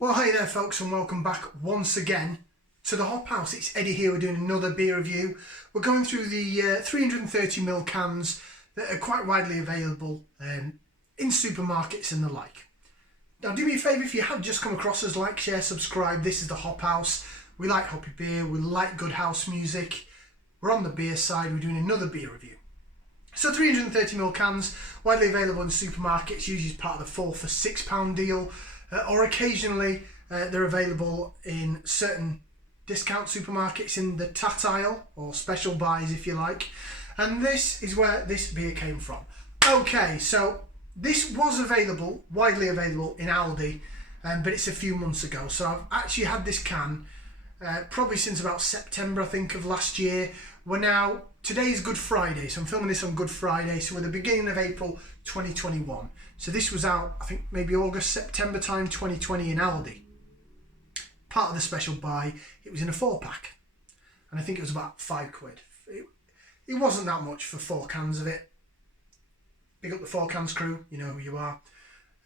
Well, hey there folks, and welcome back once again to the Hop House. It's Eddie here. We're doing another beer review. We're going through the 330ml cans that are quite widely available in supermarkets and the like. Now do me a favour, if you have just come across us, like, share, subscribe. This is the Hop House. We like hoppy beer, we like good house music. We're on the beer side, we're doing another beer review. So 330ml cans, widely available in supermarkets, usually as part of the 4 for £6 deal. Or occasionally they're available in certain discount supermarkets in the tat aisle, or special buys if you like. And this is where this beer came from. Okay, so this was available, widely available in Aldi, but it's a few months ago. So I've actually had this can probably since about September, I think, of last year. Today is Good Friday, so I'm filming this on Good Friday, so we're the beginning of April 2021. So this was out, I think, maybe August, September time 2020 in Aldi. Part of the special buy, it was in a 4-pack. And I think it was about £5. It wasn't that much for 4 cans of it. Big up the 4 cans crew, you know who you are.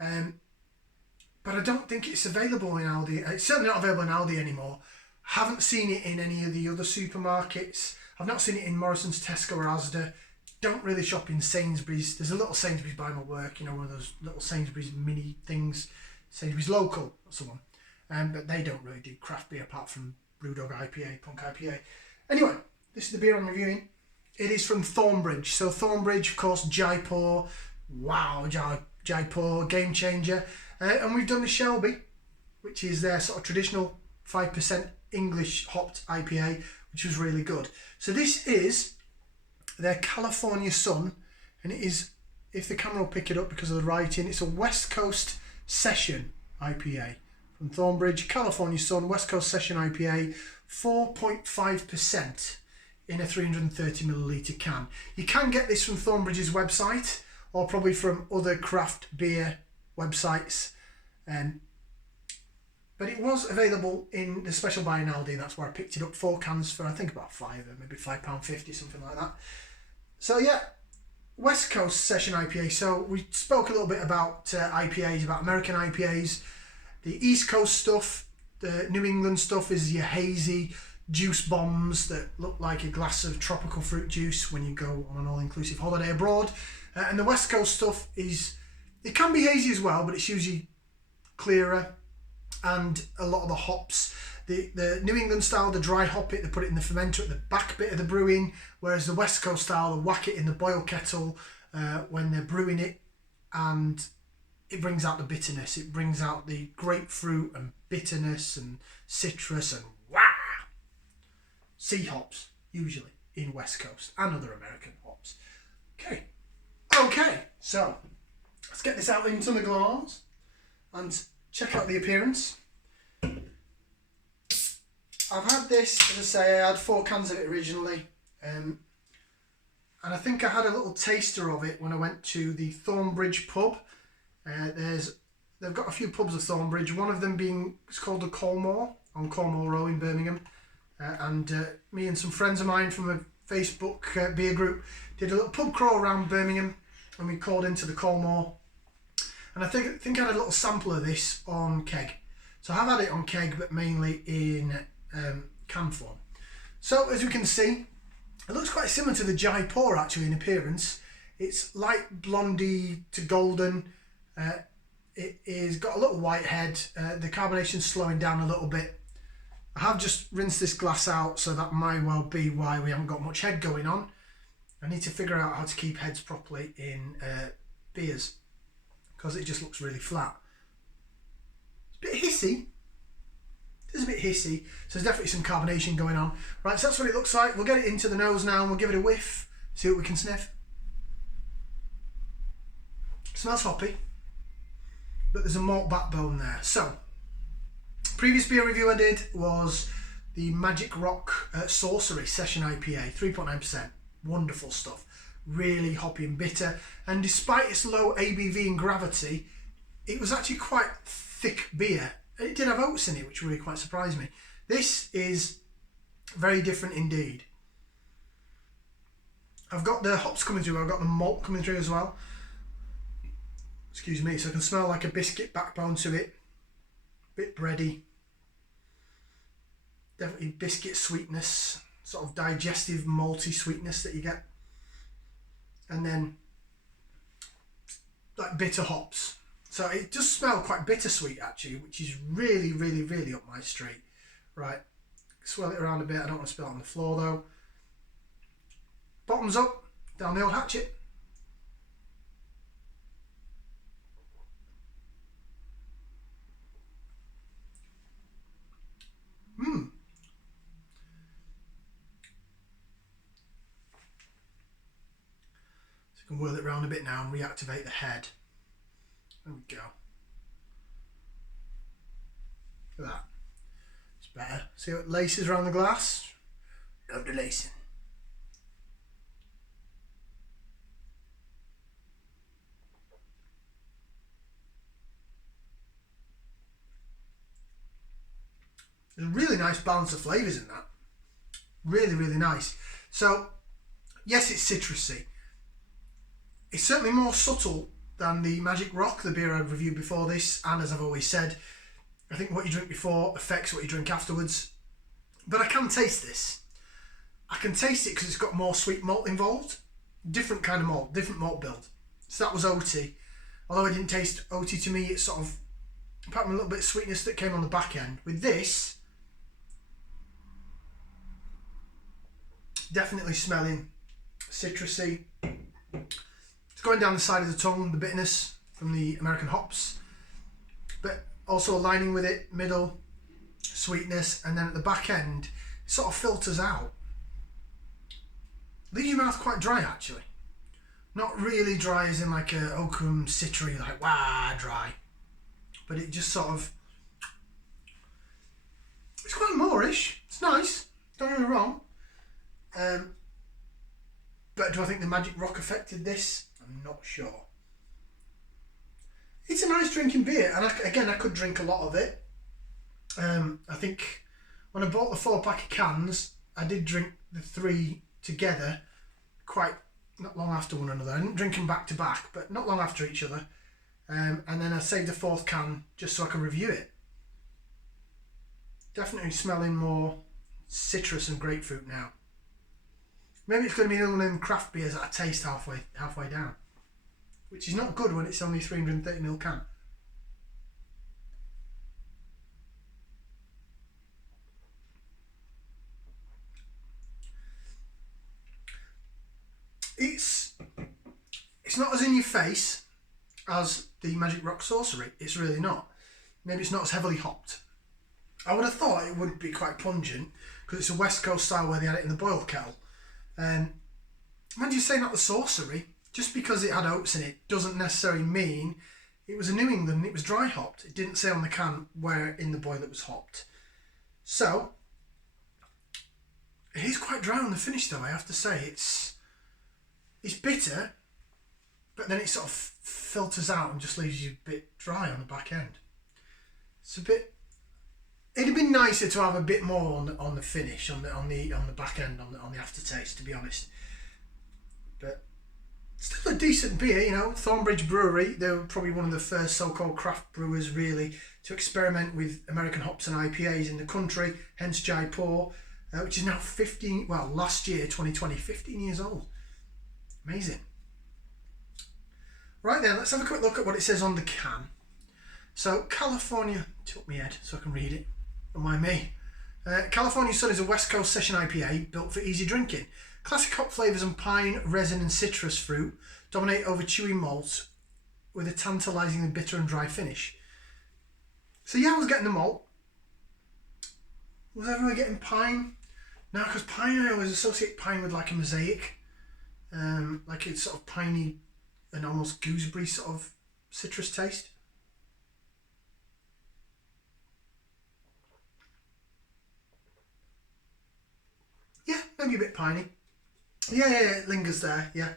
But I don't think it's available in Aldi. It's certainly not available in Aldi anymore. Haven't seen it in any of the other supermarkets. I've not seen it in Morrison's, Tesco or Asda. Don't really shop in Sainsbury's. There's a little Sainsbury's by my work, you know, one of those little Sainsbury's mini things. Sainsbury's Local, that's the one. But they don't really do craft beer apart from Brewdog IPA, Punk IPA. Anyway, this is the beer I'm reviewing. It is from Thornbridge. So Thornbridge, of course, Jaipur. Wow, Jaipur, game changer. And we've done the Shelby, which is their sort of traditional 5% English hopped IPA, which was really good. So this is their California Sun, and it is, if the camera will pick it up because of the writing, it's a West Coast Session IPA from Thornbridge. California Sun, West Coast Session IPA, 4.5% in a 330ml can. You can get this from Thornbridge's website, or probably from other craft beer websites. But it was available in the special buy in Aldi. That's where I picked it up. 4 cans for, I think, about £5, maybe £5.50, something like that. So yeah, West Coast Session IPA. So we spoke a little bit about IPAs, about American IPAs. The East Coast stuff, the New England stuff is your hazy juice bombs that look like a glass of tropical fruit juice when you go on an all-inclusive holiday abroad. And the West Coast stuff it can be hazy as well, but it's usually clearer. And a lot of the hops, the New England style, the dry hop it, they put it in the fermenter at the back bit of the brewing, whereas the West Coast style, they whack it in the boil kettle when they're brewing it, and it brings out the bitterness. It brings out the grapefruit and bitterness and citrus and sea hops, usually in West Coast, and other American hops. Okay, so let's get this out into the glass and check out the appearance. I've had this, as I say, I had 4 cans of it originally, and I think I had a little taster of it when I went to the Thornbridge pub. They've got a few pubs of Thornbridge, one of them it's called the Colmore, on Cornwall Row in Birmingham, and me and some friends of mine from a Facebook beer group did a little pub crawl around Birmingham, and we called into the Colmore. And I think I had a little sample of this on keg. So I have had it on keg, but mainly in can form. So as you can see, it looks quite similar to the Jaipur actually in appearance. It's light blondie to golden. It is got a little white head. The carbonation's slowing down a little bit. I have just rinsed this glass out, so that might well be why we haven't got much head going on. I need to figure out how to keep heads properly in beers, because it just looks really flat. It's a bit hissy. It is a bit hissy, so there's definitely some carbonation going on. Right, so that's what it looks like. We'll get it into the nose now and we'll give it a whiff, see what we can sniff. Smells hoppy, but there's a malt backbone there. So, previous beer review I did was the Magic Rock Sorcery Session IPA, 3.9%. Wonderful stuff. Really hoppy and bitter, and despite its low ABV and gravity, it was actually quite thick beer. It did have oats in it, which really quite surprised me. This is very different indeed. I've got the hops coming through, I've got the malt coming through as well. Excuse me, so I can smell like a biscuit backbone to it. bit bready, definitely biscuit sweetness, sort of digestive malty sweetness that you get, and then like bitter hops. So it does smell quite bittersweet actually, which is really, really, really up my street. Right, swirl it around a bit. I don't want to spill it on the floor though. Bottoms up, down the old hatchet. Mmm. So you can whirl it around a bit now and reactivate the head. There we go. Look at that. It's better. See how it laces around the glass? Love the lacing. There's a really nice balance of flavours in that. Really, really nice. So, yes, it's citrusy. It's certainly more subtle than the Magic Rock, the beer I've reviewed before this, and as I've always said, I think what you drink before affects what you drink afterwards. But I can taste this. I can taste it because it's got more sweet malt involved. Different kind of malt, different malt build. So that was oaty. Although I didn't taste oaty to me, it's sort of, apart from a little bit of sweetness that came on the back end. With this, definitely smelling citrusy. It's going down the side of the tongue, the bitterness from the American hops, but also aligning with it, middle, sweetness, and then at the back end, it sort of filters out. Leaves your mouth quite dry actually. Not really dry as in like a oakum citry, like wah, dry. But it just sort of, it's quite moreish. It's nice, don't get me wrong. But do I think the Magic Rock affected this? I'm not sure. It's a nice drinking beer, and I could drink a lot of it. I think when I bought the 4-pack of cans, I did drink the 3 together quite not long after one another. I didn't drink them back to back, but not long after each other. And then I saved the 4th can just so I can review it. Definitely smelling more citrus and grapefruit now. Maybe it's going to be one of them craft beers that I taste halfway down, which is not good when it's only 330ml can. It's not as in your face as the Magic Rock Sorcery. It's really not. Maybe it's not as heavily hopped. I would have thought it would be quite pungent because it's a West Coast style where they had it in the boil kettle. Mind you say not the Sorcery, just because it had oats in it doesn't necessarily mean it was a New England and it was dry hopped. It didn't say on the can where in the boil it was hopped. So, it is quite dry on the finish though, I have to say. It's bitter, but then it sort of filters out and just leaves you a bit dry on the back end. It's a bit, it'd have been nicer to have a bit more on the finish, on the back end, on the aftertaste, to be honest. But still a decent beer, you know. Thornbridge Brewery, they were probably one of the first so-called craft brewers really to experiment with American hops and IPAs in the country, hence Jaipur, which is now last year, 2020, 15 years old. Amazing. Right then, let's have a quick look at what it says on the can. So, California, tilt me head so I can read it. Don't mind me. California Sun is a West Coast session IPA built for easy drinking. Classic hop flavours and pine, resin and citrus fruit dominate over chewy malt with a tantalisingly bitter and dry finish. So yeah, I was getting the malt. Was I really getting pine? No, because pine, I always associate pine with like a mosaic. Like it's sort of piney and almost gooseberry sort of citrus taste. Yeah, maybe a bit piney. Yeah, it lingers there, yeah.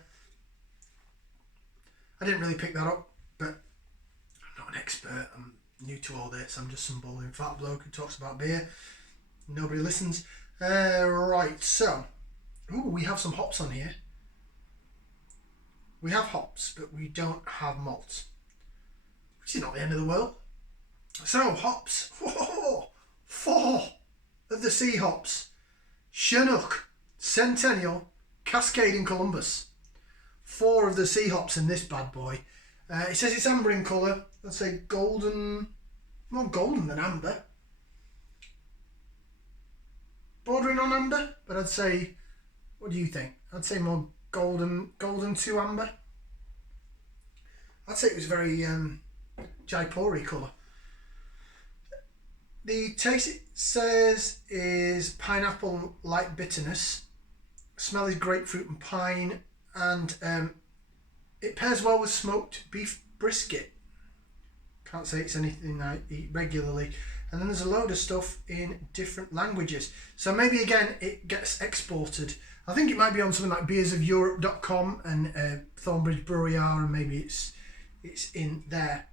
I didn't really pick that up, but I'm not an expert. I'm new to all this. I'm just some balding fat bloke who talks about beer. Nobody listens. Right, so, we have some hops on here. We have hops, but we don't have malt, which is not the end of the world. So hops, four of the sea hops: Chinook, Centennial, Cascade and Columbus. 4 of the sea hops in this bad boy. It says it's amber in colour. I'd say golden, more golden than amber. Bordering on amber, but I'd say, what do you think? I'd say more golden to amber. I'd say it was very Jaipuri colour. The taste, it says, is pineapple light bitterness. Smell is grapefruit and pine, and it pairs well with smoked beef brisket. Can't say it's anything I eat regularly. And then there's a load of stuff in different languages. So maybe again it gets exported. I think it might be on something like beersofeurope.com and Thornbridge Brewery are, and maybe it's in there.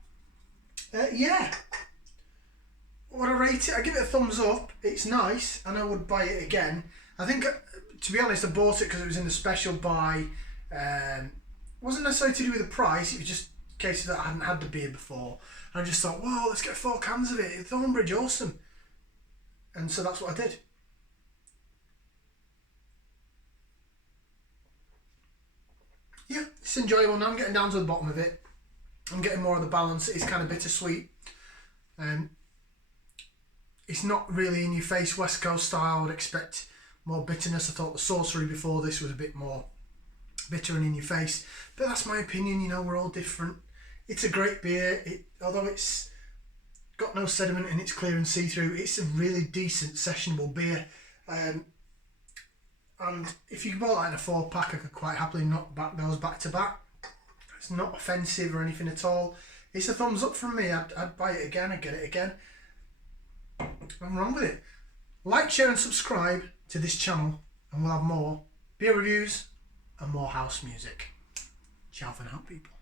Yeah. What I rate it? I give it a thumbs up. It's nice and I would buy it again. I think, to be honest, I bought it because it was in a special buy. It wasn't necessarily to do with the price, it was just a case that I hadn't had the beer before. And I just thought, wow, let's get 4 cans of it. Thornbridge, awesome. And so that's what I did. Yeah, it's enjoyable now. I'm getting down to the bottom of it. I'm getting more of the balance. It's kind of bittersweet. It's not really in your face West Coast style. I would expect more bitterness. I thought the Sorcery before this was a bit more bitter and in your face. But that's my opinion, you know, we're all different. It's a great beer. Although it's got no sediment and it's clear and see-through, it's a really decent sessionable beer. And if you bought that in a 4-pack, I could quite happily knock those back to back. It's not offensive or anything at all. It's a thumbs up from me. I'd buy it again. I'd get it again. Nothing wrong with it. Like, share and subscribe to this channel and we'll have more beer reviews and more house music. Ciao for now, people.